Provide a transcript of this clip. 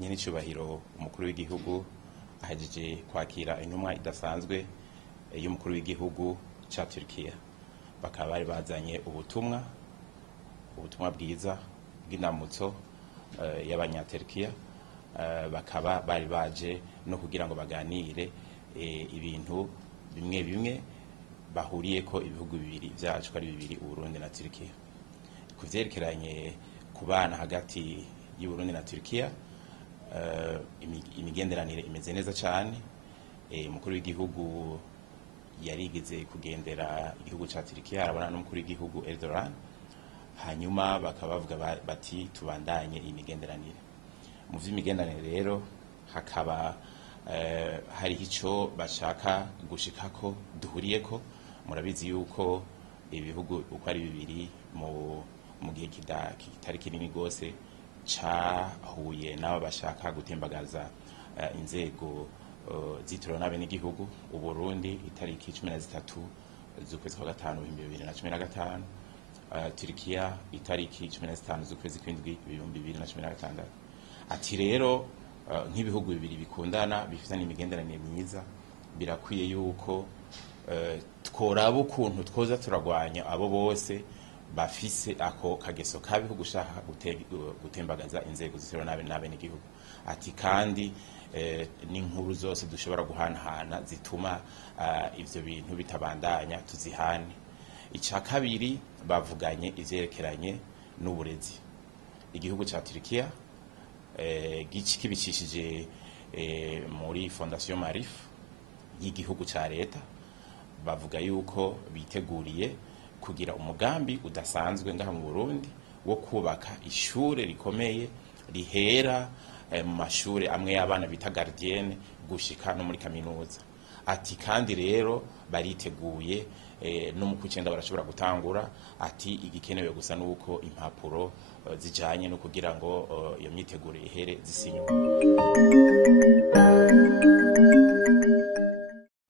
nyine cyubahiro umukuru w'igihugu ahejeje kwakira intumwa idasanzwe y'umukuru w'igihugu ca Turkiya. Bakaba bari bazanye ubutumwa bwiza bw'indamutso y'abanyaturkiya. Bakaba bari baje no kugira ngo baganire ibintu bimwe bimwe bahuriye ko ibihugu bibiri byacu ari bibiri, Uburundi na Turkiya. Kuvyerekeranye kubana hagati y'Uburundi na Turkiya, imigenderanire imeze neza cyane. Umukuru w'igihugu yarigeze kugendera igihugu ca Turkiya, arabona n'umukuru w'igihugu Erdogan, hanyuma bakaba bavuga bati tubandanye imigenderanire. Mu vy'imigenderanire rero hakaba hari ico bashaka gushikako duhuriyeko. Murabizi yuko ibihugu uko ari bibiri mu gihe kitari kinini gose cahuye n'abo bashaka gutembagaza inzego zitoro n'abenegihugu. Uburundi itariki 13 z'ukwezi kwa gatanu 2015, Turkiya itariki 15 z'ukwezi kw'indwi 2016. Ati rero nk'ibihugu bibiri bikundana bifitanye imigenderanire myiza, birakwiye yuko tworaba ukuntu twoza turagwanya abo bose bafise ako kageso kabi ko gushaka gutembagaza inzego zitoro n'abenegihugu. Ati kandi n'inkuru zose dushobora guhanahana zituma ivyo bintu bitabandanya tuzihane. Ica kabiri bavuganye ivyerekeranye n'uburezi. Igihugu ca Turkiya kibicishije muri Fondation Marif y'igihugu ca leta, bavuga yuko biteguriye kugira umugambi udasanzwe ngaha mu Burundi wo kubaka ishure rikomeye rihera mu mashure amwe y'abana bita gardienne gushika no muri kaminuza. Ati kandi rero bariteguye no mu kwicenda barashobora gutangura. Ati igikenewe gusa nuko impapuro zijanye no kugira ngo iyo myiteguro ihere zisinywe.